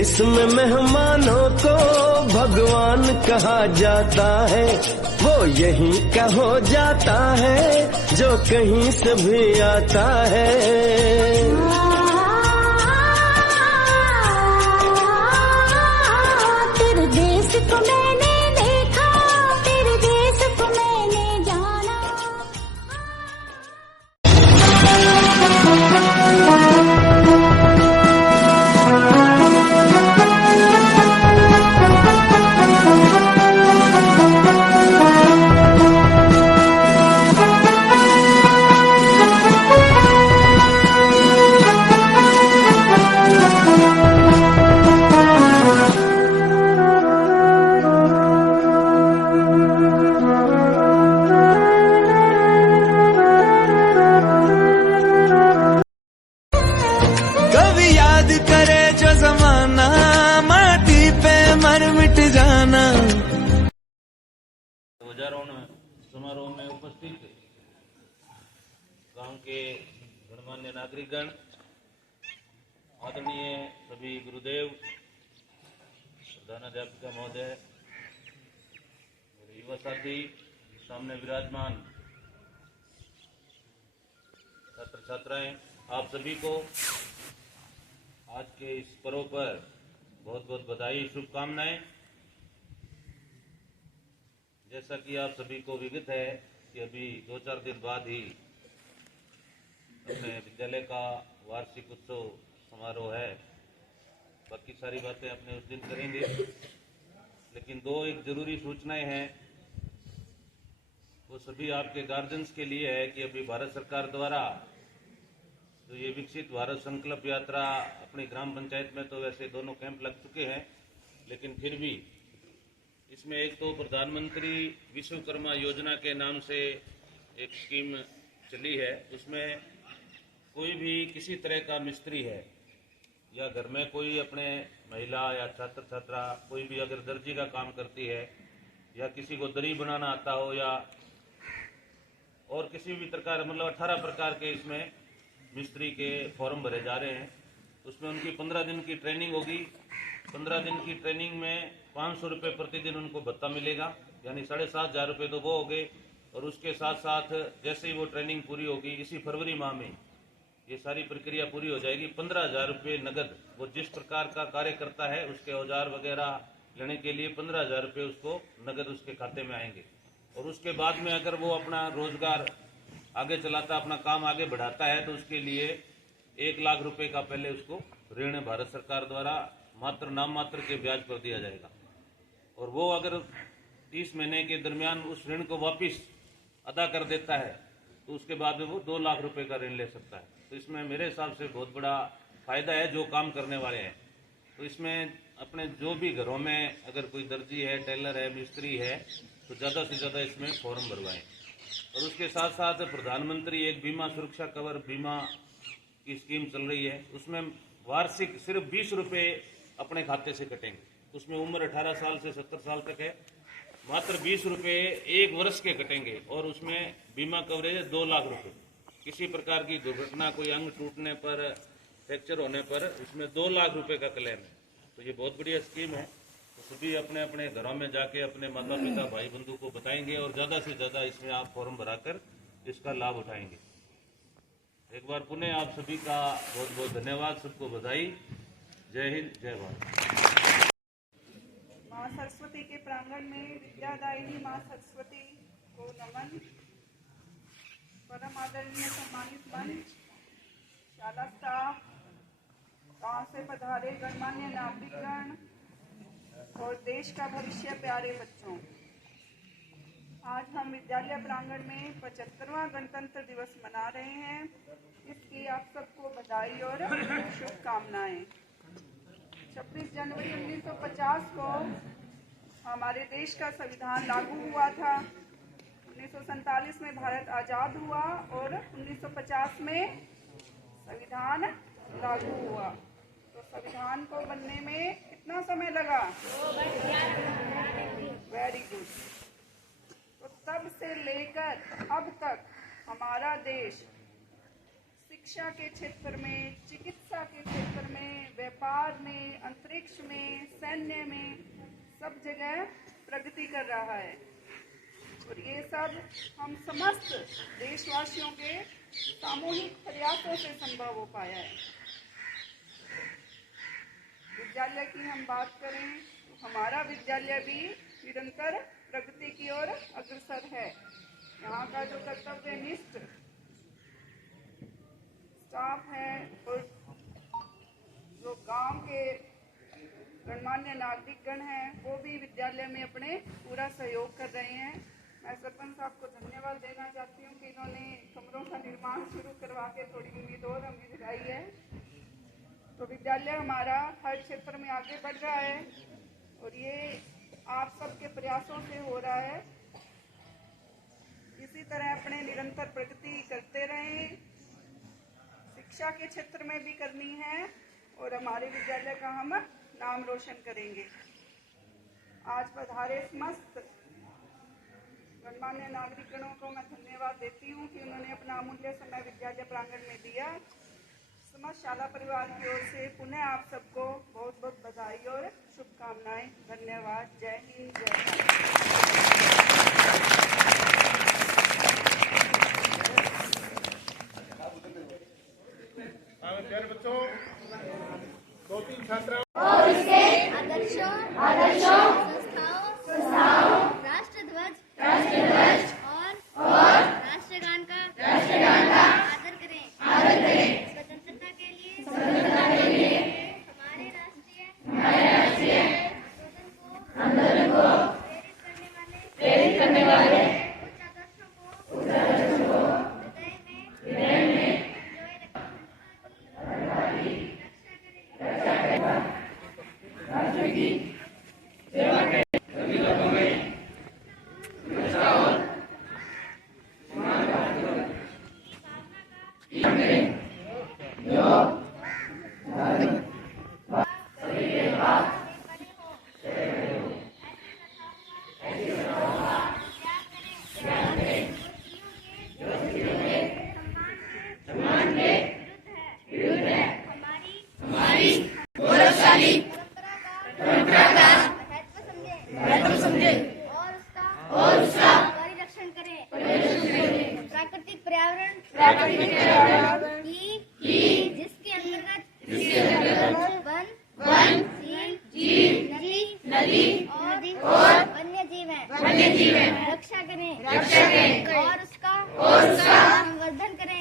देश में मेहमानों को भगवान कहा जाता है, वो यहीं का हो जाता है जो कहीं से भी आता है। तेरे देश को मैंने देखा, तेरे देश को मैंने जाना। समारोह में उपस्थित गांव के गणमान्य नागरिकगण, आदरणीय सभी गुरुदेव, प्रधानाध्यापिका महोदय, युवा साथी, सामने विराजमान छात्र छात्राएं, आप सभी को आज के इस पर्व पर बहुत बहुत बधाई, शुभकामनाएं। जैसा कि आप सभी को विदित है कि अभी 2-4 दिन बाद ही अपने विद्यालय का वार्षिक उत्सव समारोह है। बाकी सारी बातें अपने उस दिन करेंगे, लेकिन एक जरूरी सूचनाएं हैं, वो सभी आपके गार्जियंस के लिए है कि अभी भारत सरकार द्वारा जो ये विकसित भारत संकल्प यात्रा अपनी ग्राम पंचायत में, तो वैसे दोनों कैंप लग चुके हैं, लेकिन फिर भी इसमें एक तो प्रधानमंत्री विश्वकर्मा योजना के नाम से एक स्कीम चली है। उसमें कोई भी किसी तरह का मिस्त्री है या घर में कोई अपने महिला या छात्र छात्रा कोई भी अगर दर्जी का काम करती है या किसी को दरी बनाना आता हो या और किसी भी प्रकार, मतलब 18 प्रकार के इसमें मिस्त्री के फॉर्म भरे जा रहे हैं। उसमें उनकी 15 दिन की ट्रेनिंग होगी। 15 दिन की ट्रेनिंग में 500 रुपये प्रतिदिन उनको भत्ता मिलेगा, यानी 7,500 रुपये तो वो हो गए। और उसके साथ साथ जैसे ही वो ट्रेनिंग पूरी होगी, इसी फरवरी माह में ये सारी प्रक्रिया पूरी हो जाएगी, 15,000 रुपये नगद, वो जिस प्रकार का कार्य करता है उसके औजार वगैरह लेने के लिए 15,000 रुपये उसको नगद उसके खाते में आएंगे। और उसके बाद में अगर वो अपना रोजगार आगे चलाता, अपना काम आगे बढ़ाता है, तो उसके लिए 1 लाख रुपए का पहले उसको ऋण भारत सरकार द्वारा मात्र नाम मात्र के ब्याज पर दिया जाएगा। और वो अगर 30 महीने के दरमियान उस ऋण को वापस अदा कर देता है, तो उसके बाद में वो 2 लाख रुपए का ऋण ले सकता है। तो इसमें मेरे हिसाब से बहुत बड़ा फायदा है जो काम करने वाले हैं। तो इसमें अपने जो भी घरों में अगर कोई दर्जी है, टेलर है, मिस्त्री है, तो ज़्यादा से ज़्यादा इसमें फॉर्म भरवाएं। और उसके साथ साथ प्रधानमंत्री एक बीमा सुरक्षा कवर बीमा की स्कीम चल रही है। उसमें वार्षिक सिर्फ 20 रुपये अपने खाते से कटेंगे। उसमें उम्र 18 साल से 70 साल तक है। मात्र 20 रुपये 1 वर्ष के कटेंगे और उसमें बीमा कवरेज है 2 लाख रुपए। किसी प्रकार की दुर्घटना, कोई अंग टूटने पर, फ्रैक्चर होने पर इसमें 2 लाख रुपए का क्लेम है। तो ये बहुत बढ़िया स्कीम है। तो सभी अपने अपने घरों में जाके अपने माता पिता, भाई बंधु को बताएंगे और ज़्यादा से ज़्यादा इसमें आप फॉर्म भराकर इसका लाभ उठाएंगे। एक बार पुनः आप सभी का बहुत बहुत धन्यवाद, सबको बधाई। जय हिंद, जय भारत। माँ सरस्वती के प्रांगण में विद्यादायिनी माँ सरस्वती को नमन। परम आदरणीय सम्मानित मंच, शाला स्टाफ, गांव से पधारे गणमान्य नागरिकगण और देश का भविष्य प्यारे बच्चों, आज हम विद्यालय प्रांगण में 75वां गणतंत्र दिवस मना रहे हैं। इसकी आप सबको बधाई और शुभकामनाएं। 26 जनवरी 1950 को हमारे देश का संविधान लागू हुआ था। 1947 में भारत आज़ाद हुआ और 1950 में संविधान लागू हुआ। तो संविधान को बनने में कितना समय लगा? Very good. तो तब से लेकर अब तक हमारा देश शिक्षा के क्षेत्र में, चिकित्सा के क्षेत्र में, व्यापार में, अंतरिक्ष में, सैन्य में, सब जगह प्रगति कर रहा है। और ये सब हम समस्त देशवासियों के सामूहिक प्रयासों से संभव हो पाया है। विद्यालय की हम बात करें तो हमारा विद्यालय भी निरंतर प्रगति की ओर अग्रसर है। यहाँ का जो कर्तव्यनिष्ठ स्टाफ है और जो गांव के गणमान्य नागरिकगण हैं वो भी विद्यालय में अपने पूरा सहयोग कर रहे हैं। मैं सरपंच साहब को धन्यवाद देना चाहती हूँ कि इन्होंने कमरों का निर्माण शुरू करवा के थोड़ी उम्मीद दिलाई है। तो विद्यालय हमारा हर क्षेत्र में आगे बढ़ रहा है और ये आप सबके प्रयासों से हो रहा है। इसी तरह अपने निरंतर प्रगति करते रहें। शिक्षा के क्षेत्र में भी करनी है और हमारे विद्यालय का हम नाम रोशन करेंगे। आज पधारे समस्त गणमान्य नागरिकगणों को मैं धन्यवाद देती हूँ कि उन्होंने अपना अमूल्य समय विद्यालय प्रांगण में दिया। समस्त शाला परिवार की ओर से पुनः आप सबको बहुत बहुत बधाई और शुभकामनाएं। धन्यवाद। जय हिंद, जय भारत। प्यारे बच्चों, 2-3 छात्रा और उसके आदर्शों संस्थाओं राष्ट्रध्वज और राष्ट्रगान का आदर करें। स्वतंत्रता के लिए हमारे राष्ट्रीय आंदोलन को प्रेरित करने वाले उच्च आदर्शों को हृदय में रक्षा करें। राष्ट्र की सेवा करें। सभी लोगों में महत्व समझे और उसका परिरक्षण करें। प्राकृतिक पर्यावरण की जिसके अंतर्गत वन, झील, नदी और वन्य जीव हैं। रक्षा करें और उसका संवर्धन करें।